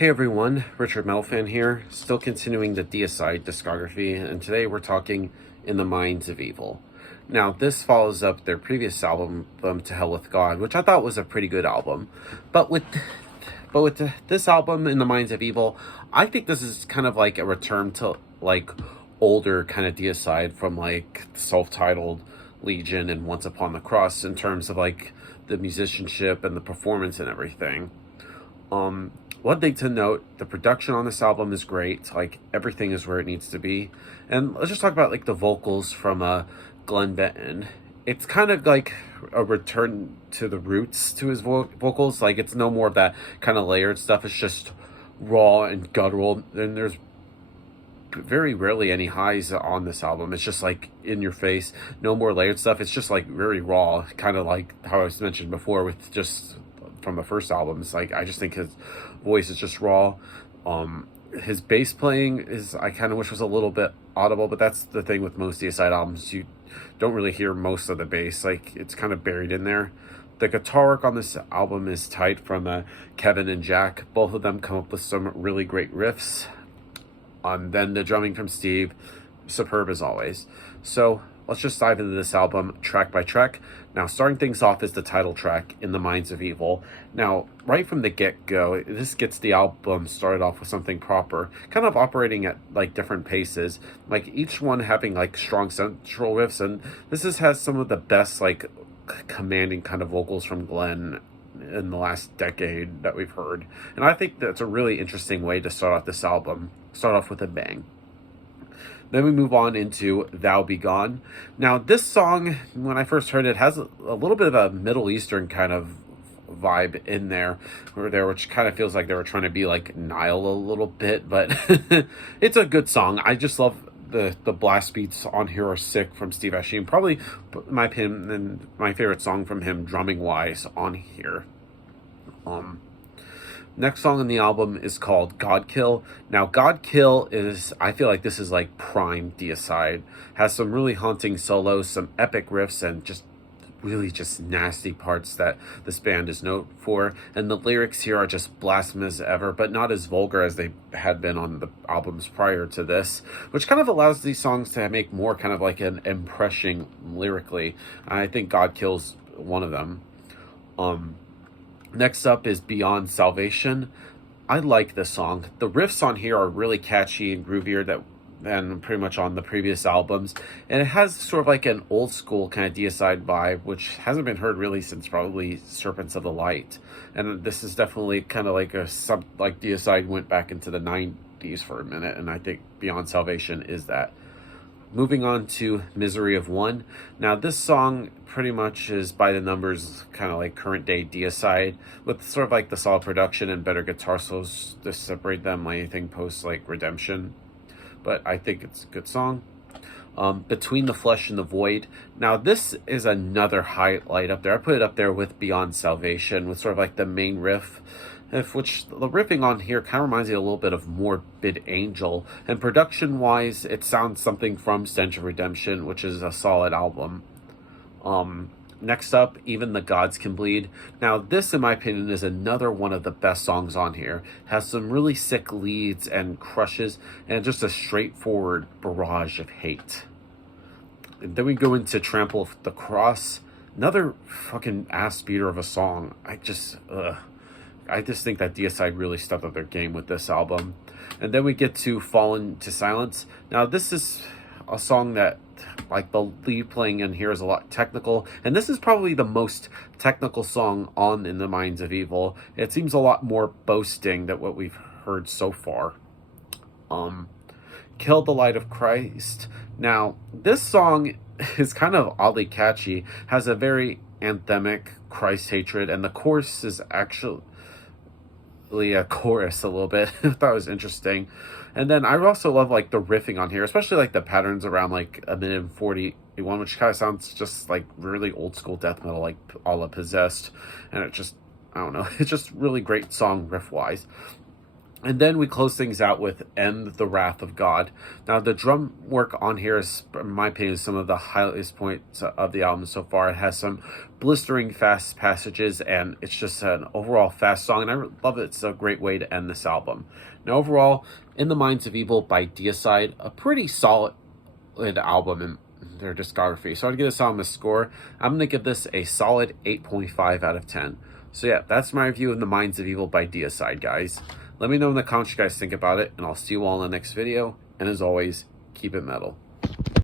Hey everyone, Richard Metalfan here, still continuing the Deicide discography, and today we're talking In the Minds of Evil. Now, this follows up their previous album, To Hell with God, which I thought was a pretty good album. But with this album, In the Minds of Evil, I think this is kind of like a return to like older kind of Deicide from like self-titled Legion and Once Upon the Cross in terms of like the musicianship and the performance and everything. One thing to note, the production on this album is great. Like, everything is where it needs to be. And let's just talk about, like, the vocals from Glenn Benton. It's kind of like a return to the roots to his vocals. Like, it's no more of that kind of layered stuff. It's just raw and guttural. And there's very rarely any highs on this album. It's just like in your face, no more layered stuff. It's just like very raw, kind of like how I was mentioned before with just from the first album. It's like I just think his voice is just raw. His bass playing is, I kind of wish was a little bit audible, but that's the thing with most Deicide albums. You don't really hear most of the bass, like it's kind of buried in there. The guitar work on this album is tight from Kevin and Jack. Both of them come up with some really great riffs. Then the drumming from Steve, superb as always. So let's just dive into this album track by track. Now, starting things off is the title track, In the Minds of Evil. Now, right from the get-go, this gets the album started off with something proper, kind of operating at like different paces, like each one having like strong central riffs, and has some of the best like commanding kind of vocals from Glenn in the last decade that we've heard. And I think that's a really interesting way to start off this album. Start off with a bang. Then we move on into Thou Be Gone. Now, this song, when I first heard it, has a little bit of a Middle Eastern kind of vibe in there, which kind of feels like they were trying to be like Nile a little bit, but it's a good song. I just love the blast beats on here are sick from Steve Asheen. Probably, in my opinion, my favorite song from him, drumming wise, on here. Next song on the album is called God Kill. Now, God Kill is, I feel like this is like prime Deicide. Has some really haunting solos, some epic riffs, and just really just nasty parts that this band is known for. And the lyrics here are just blasphemous ever, but not as vulgar as they had been on the albums prior to this, which kind of allows these songs to make more kind of like an impression lyrically. I think God Kill's one of them. Next up is Beyond Salvation. I like this song. The riffs on here are really catchy and groovier than pretty much on the previous albums. And it has sort of like an old school kind of Deicide vibe, which hasn't been heard really since probably Serpents of the Light. And this is definitely kind of like like Deicide went back into the 90s for a minute. And I think Beyond Salvation is that. Moving on to Misery of One. Now, this song pretty much is by the numbers, kind of like current day Deicide, with sort of like the solid production and better guitar solos to separate them, like anything post like Redemption. But I think it's a good song. Between the Flesh and the Void. Now, this is another highlight up there. I put it up there with Beyond Salvation, with sort of like the main riff, which the riffing on here kind of reminds me a little bit of Morbid Angel. And production-wise, it sounds something from Stench of Redemption, which is a solid album. Next up, Even the Gods Can Bleed. Now, this, in my opinion, is another one of the best songs on here. Has some really sick leads and crushes, and just a straightforward barrage of hate. And then we go into Trample the Cross. Another fucking ass beater of a song. I just think that Deicide really stepped up their game with this album. And then we get to Fallen to Silence. Now, this is a song that, like, the lead playing in here is a lot technical. And this is probably the most technical song on In the Minds of Evil. It seems a lot more boasting than what we've heard so far. Kill the Light of Christ. Now, this song is kind of oddly catchy. Has a very anthemic Christ hatred. And the chorus is actually a chorus a little bit. I thought it was interesting. And then I also love like the riffing on here, especially like the patterns around like a minute and 41, which kind of sounds just like really old school death metal, like a la Possessed. And it just, I don't know, it's just really great song riff wise. And then we close things out with End the Wrath of God. Now, the drum work on here is, in my opinion, some of the highest points of the album so far. It has some blistering fast passages, and it's just an overall fast song, and I love it. It's a great way to end this album. Now, overall, In the Minds of Evil by Deicide, a pretty solid album in their discography. So I'd give this album a score. I'm going to give this a solid 8.5 out of 10. So yeah, that's my review of The Minds of Evil by Deicide, guys. Let me know in the comments what you guys think about it, and I'll see you all in the next video. And as always, keep it metal.